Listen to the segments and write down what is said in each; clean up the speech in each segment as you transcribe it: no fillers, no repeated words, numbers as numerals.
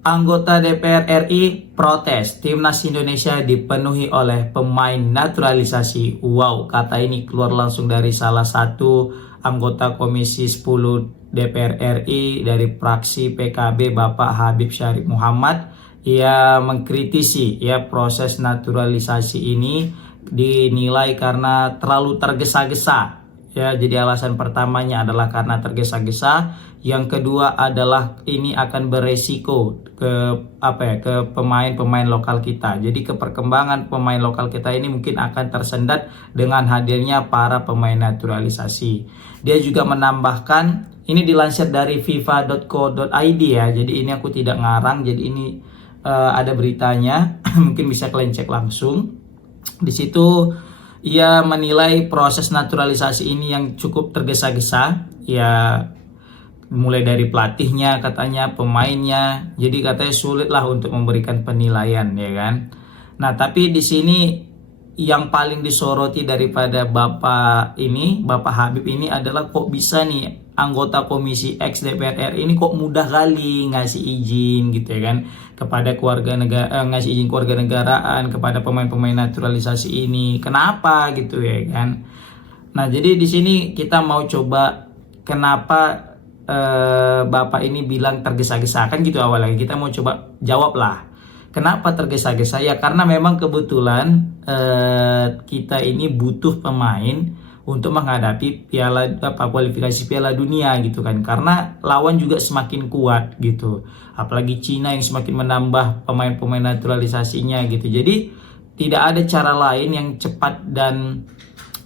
Anggota DPR RI protes, Timnas Indonesia dipenuhi oleh pemain naturalisasi. Wow, kata ini keluar langsung dari salah satu anggota Komisi 10 DPR RI dari fraksi PKB, Bapak Habib Syarif Muhammad. Ia mengkritisi ya proses naturalisasi ini dinilai karena terlalu tergesa-gesa. Ya, jadi alasan pertamanya adalah karena tergesa-gesa. Yang kedua adalah ini akan beresiko ke pemain-pemain lokal kita. Jadi ke perkembangan pemain lokal kita ini mungkin akan tersendat dengan hadirnya para pemain naturalisasi. Dia juga menambahkan, ini dilansir dari fifa.co.id ya. Jadi ini aku tidak ngarang, jadi ini ada beritanya. Mungkin bisa kalian cek langsung. Di situ ia menilai proses naturalisasi ini yang cukup tergesa-gesa, ya mulai dari pelatihnya katanya, pemainnya, jadi katanya sulit lah untuk memberikan penilaian ya kan. Nah tapi di sini yang paling disoroti daripada Bapak Habib ini adalah kok bisa nih anggota Komisi X DPR RI ini kok mudah kali ngasih izin gitu ya kan kepada keluarga negara, ngasih izin keluarga negaraan kepada pemain-pemain naturalisasi ini. Kenapa gitu ya kan? Nah, jadi di sini kita mau coba kenapa Bapak ini bilang tergesa-gesa kan gitu awalnya. Kita mau coba jawab lah. Kenapa tergesa-gesa? Ya karena memang kebetulan kita ini butuh pemain untuk menghadapi kualifikasi Piala Dunia gitu kan. Karena lawan juga semakin kuat gitu. Apalagi Cina yang semakin menambah pemain-pemain naturalisasinya gitu. Jadi tidak ada cara lain yang cepat dan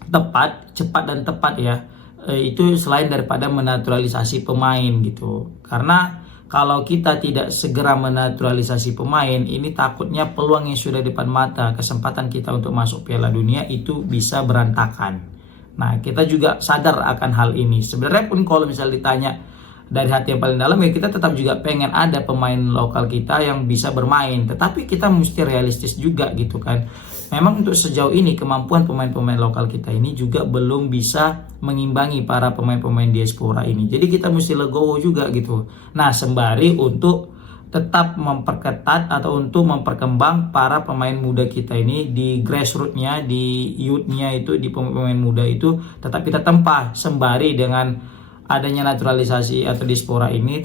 tepat ya. Itu selain daripada menaturalisasi pemain gitu. Karena kalau kita tidak segera menaturalisasi pemain, ini takutnya peluang yang sudah depan mata, kesempatan kita untuk masuk Piala Dunia itu bisa berantakan. Nah, kita juga sadar akan hal ini. Sebenarnya pun kalau misalnya ditanya dari hati yang paling dalam, ya kita tetap juga pengen ada pemain lokal kita yang bisa bermain. Tetapi kita mesti realistis juga gitu kan. Memang untuk sejauh ini kemampuan pemain-pemain lokal kita ini juga belum bisa mengimbangi para pemain-pemain diaspora ini. Jadi kita mesti legowo juga gitu. Nah, sembari untuk tetap memperketat atau untuk memperkembang para pemain muda kita ini di grassroots-nya, di youth-nya itu, di pemain muda itu tetap kita tempa sembari dengan adanya naturalisasi atau diaspora ini.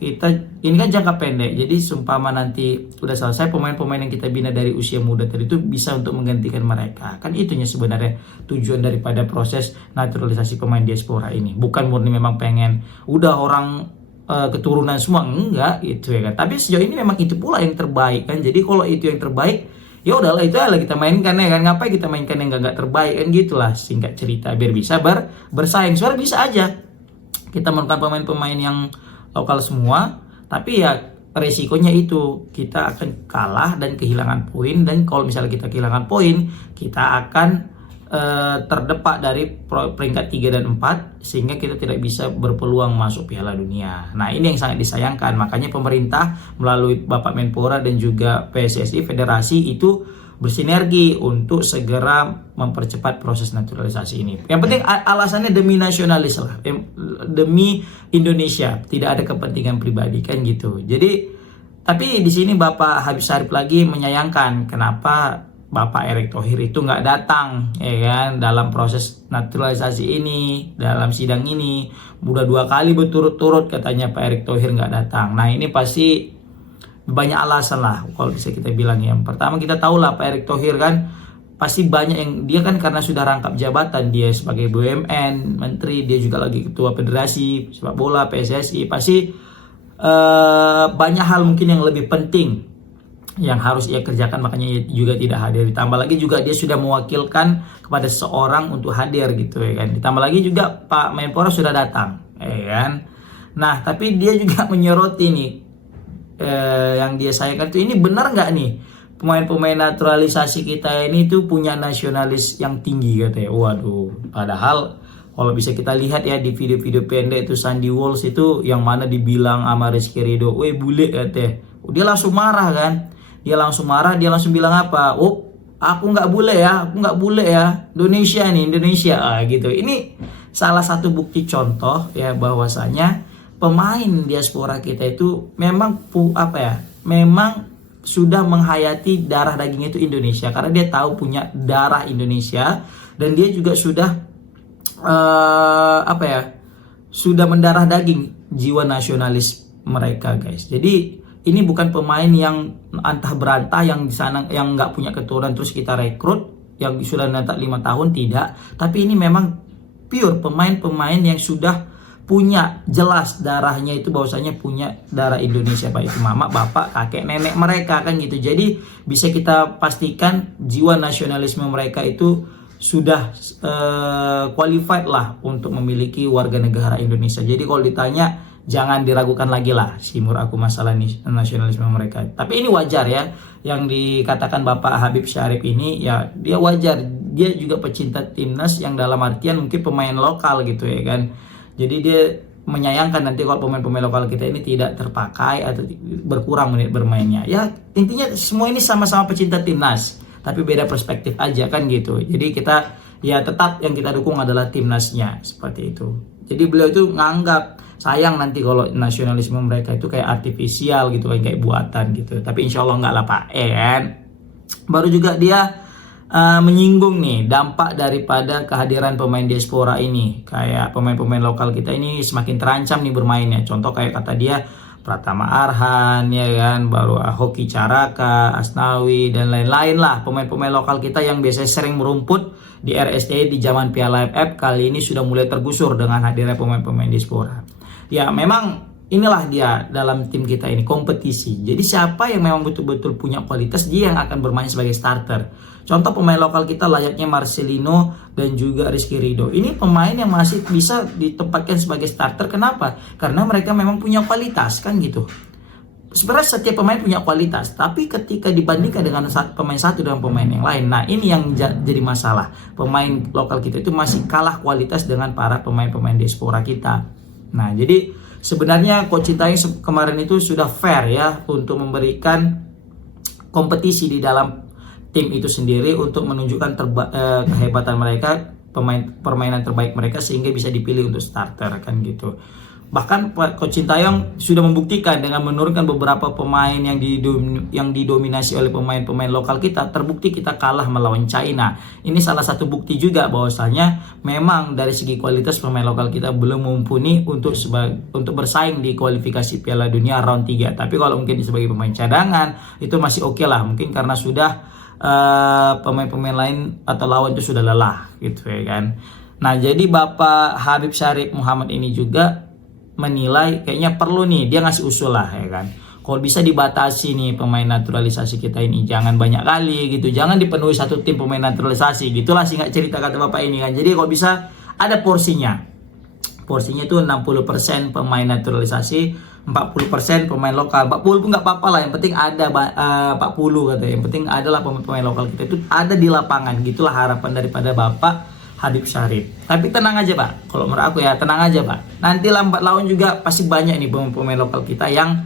Ini kan jangka pendek, jadi seumpama nanti udah selesai pemain-pemain yang kita bina dari usia muda tadi itu bisa untuk menggantikan mereka. Kan itunya sebenarnya tujuan daripada proses naturalisasi pemain diaspora ini. Bukan murni memang pengen udah orang keturunan semua, enggak gitu ya kan. Tapi sejauh ini memang itu pula yang terbaik kan. Jadi kalau itu yang terbaik, ya udahlah itu lah kita mainkan ya kan. Ngapain kita mainkan yang enggak terbaik kan, gitulah singkat cerita, biar bisa bersaing. Soalnya bisa aja kita menemukan pemain-pemain yang lokal semua, tapi ya resikonya itu kita akan kalah dan kehilangan poin. Dan kalau misalnya kita kehilangan poin, kita akan terdepak dari peringkat 3 dan 4, sehingga kita tidak bisa berpeluang masuk Piala Dunia. Nah, ini yang sangat disayangkan. Makanya pemerintah melalui Bapak Menpora dan juga PSSI Federasi itu bersinergi untuk segera mempercepat proses naturalisasi ini. Yang penting alasannya demi nasionalis lah, demi Indonesia, tidak ada kepentingan pribadi kan gitu. Jadi, tapi di sini Bapak Habib Syarif lagi menyayangkan kenapa Bapak Erick Thohir itu nggak datang ya kan dalam proses naturalisasi ini, dalam sidang ini. Udah 2 kali berturut-turut katanya Pak Erick Thohir nggak datang. Nah, ini pasti banyak alasan lah kalau bisa kita bilang. Yang pertama, kita tahu lah Pak Erick Thohir kan pasti banyak yang dia kan karena sudah rangkap jabatan, dia sebagai BUMN, menteri, dia juga lagi ketua federasi sepak bola PSSI, pasti banyak hal mungkin yang lebih penting yang harus ia kerjakan, makanya ia juga tidak hadir. Ditambah lagi juga dia sudah mewakilkan kepada seseorang untuk hadir gitu ya kan. Ditambah lagi juga Pak Menpora sudah datang ya kan. Nah, tapi dia juga menyoroti nih yang dia sayangkan itu, ini benar nggak nih pemain-pemain naturalisasi kita ini tuh punya nasionalis yang tinggi katanya. Waduh, padahal kalau bisa kita lihat ya di video-video pendek itu Sandy Walsh itu yang mana dibilang sama Rizky Ridho, "Weh bule," katanya. Dia langsung marah kan. Dia langsung marah, dia langsung bilang apa? "Oh, aku nggak bule ya, Indonesia nih, Indonesia." Gitu. Ini salah satu bukti contoh ya bahwasanya pemain diaspora kita itu memang memang sudah menghayati darah dagingnya itu Indonesia, karena dia tahu punya darah Indonesia, dan dia juga sudah sudah mendarah daging jiwa nasionalis mereka, guys. Jadi ini bukan pemain yang antah berantah yang di sana yang nggak punya keturunan terus kita rekrut yang sudah nanti 5 tahun, tidak. Tapi ini memang pure pemain-pemain yang sudah punya jelas darahnya itu bahwasanya punya darah Indonesia, baik itu mama, bapak, kakek, nenek mereka kan gitu. Jadi bisa kita pastikan jiwa nasionalisme mereka itu sudah qualified lah untuk memiliki warga negara Indonesia. Jadi kalau ditanya, jangan diragukan lagi lah simur aku masalah nasionalisme mereka. Tapi ini wajar ya, yang dikatakan Bapak Habib Syarif ini ya dia wajar. Dia juga pecinta timnas yang dalam artian mungkin pemain lokal gitu ya kan. Jadi dia menyayangkan nanti kalau pemain-pemain lokal kita ini tidak terpakai atau berkurang menit bermainnya. Ya intinya semua ini sama-sama pecinta timnas, tapi beda perspektif aja kan gitu. Jadi kita ya tetap yang kita dukung adalah timnasnya, seperti itu. Jadi beliau itu nganggap sayang nanti kalau nasionalisme mereka itu kayak artifisial gitu kan, kayak buatan gitu. Tapi insya Allah enggak lah Pak, kan. Baru juga dia menyinggung nih dampak daripada kehadiran pemain diaspora ini. Kayak pemain-pemain lokal kita ini semakin terancam nih bermainnya. Contoh kayak kata dia Pratama Arhan ya kan, baru Hoki Caraka, Asnawi dan lain-lain lah. Pemain-pemain lokal kita yang biasanya sering merumput di RSTI di zaman Piala AFF kali ini sudah mulai tergusur dengan hadirnya pemain-pemain diaspora. Ya memang inilah dia dalam tim kita ini, kompetisi. Jadi siapa yang memang betul-betul punya kualitas, dia yang akan bermain sebagai starter. Contoh pemain lokal kita layaknya Marcelino dan juga Rizky Ridho. Ini pemain yang masih bisa ditempatkan sebagai starter. Kenapa? Karena mereka memang punya kualitas kan gitu. Sebenarnya setiap pemain punya kualitas, tapi ketika dibandingkan dengan pemain satu dengan pemain yang lain, nah ini yang jadi masalah. Pemain lokal kita itu masih kalah kualitas dengan para pemain-pemain diaspora kita. Nah jadi sebenarnya Coach Sintayong kemarin itu sudah fair ya untuk memberikan kompetisi di dalam tim itu sendiri untuk menunjukkan kehebatan mereka, permainan terbaik mereka sehingga bisa dipilih untuk starter kan gitu. Bahkan Coach Sintayong sudah membuktikan dengan menurunkan beberapa pemain yang didominasi oleh pemain-pemain lokal kita. Terbukti kita kalah melawan China. Ini salah satu bukti juga bahwasanya memang dari segi kualitas pemain lokal kita belum mumpuni untuk bersaing di kualifikasi Piala Dunia round 3. Tapi kalau mungkin sebagai pemain cadangan itu masih oke lah, mungkin karena sudah pemain-pemain lain atau lawan itu sudah lelah gitu ya kan. Nah jadi Bapak Habib Syarif Muhammad ini juga menilai kayaknya perlu nih dia ngasih usul lah ya kan. Kalau bisa dibatasi nih pemain naturalisasi kita ini, jangan banyak kali gitu, jangan dipenuhi satu tim pemain naturalisasi, gitulah singkat cerita kata Bapak ini kan. Jadi kalau bisa ada porsinya itu 60% pemain naturalisasi, 40% pemain lokal. 40 pun nggak apa-apa lah, yang penting ada 40 katanya. Yang penting adalah pemain lokal kita itu ada di lapangan. Gitulah harapan daripada Bapak Habib Syarif. Tapi tenang aja Pak, kalau menurut aku ya tenang aja Pak. Nanti lambat laun juga pasti banyak nih pemain lokal kita yang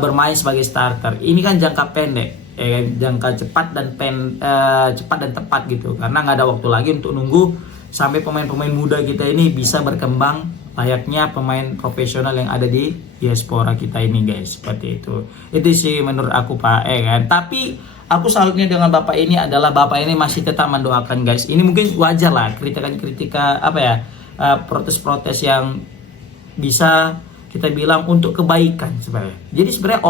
bermain sebagai starter. Ini kan jangka pendek, jangka cepat dan tepat gitu. Karena nggak ada waktu lagi untuk nunggu sampai pemain-pemain muda kita ini bisa berkembang layaknya pemain profesional yang ada di diaspora kita ini guys, seperti itu. Itu sih menurut aku Pak kan. Tapi aku salutnya dengan Bapak ini adalah Bapak ini masih tetap mendoakan guys. Ini mungkin wajar lah kritikan protes-protes yang bisa kita bilang untuk kebaikan sebenarnya. Jadi sebenarnya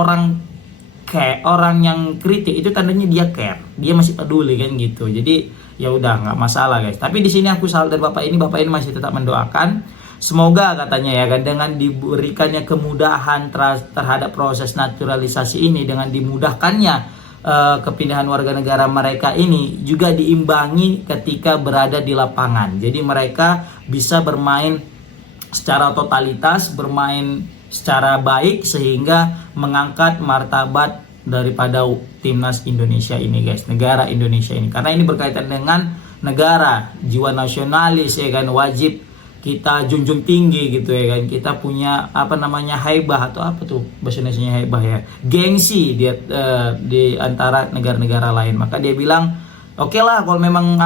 orang yang kritik itu tandanya dia care, dia masih peduli kan gitu. Jadi ya udah nggak masalah guys. Tapi di sini aku salut dari Bapak ini masih tetap mendoakan. Semoga katanya ya kan, dengan diberikannya kemudahan terhadap proses naturalisasi ini, dengan dimudahkannya kepindahan warga negara mereka ini juga diimbangi ketika berada di lapangan. Jadi mereka bisa bermain secara totalitas, bermain secara baik sehingga mengangkat martabat daripada timnas Indonesia ini guys, negara Indonesia ini. Karena ini berkaitan dengan negara, jiwa nasionalis ya kan, wajib kita junjung tinggi gitu ya kan. Kita punya haibah atau apa tuh bahasa Indonesianya haibah ya, gengsi dia di antara negara-negara lain. Maka dia bilang oke lah kalau memang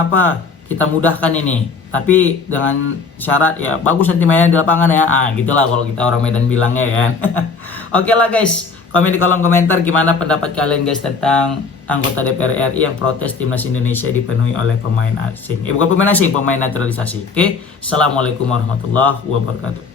kita mudahkan ini tapi dengan syarat ya bagus nanti mainnya di lapangan ya. Gitulah kalau kita orang Medan bilangnya kan. Oke lah guys, komen di kolom komentar gimana pendapat kalian guys tentang anggota DPR RI yang protes timnas Indonesia dipenuhi oleh pemain asing. Bukan pemain asing, pemain naturalisasi. Oke, assalamualaikum warahmatullahi wabarakatuh.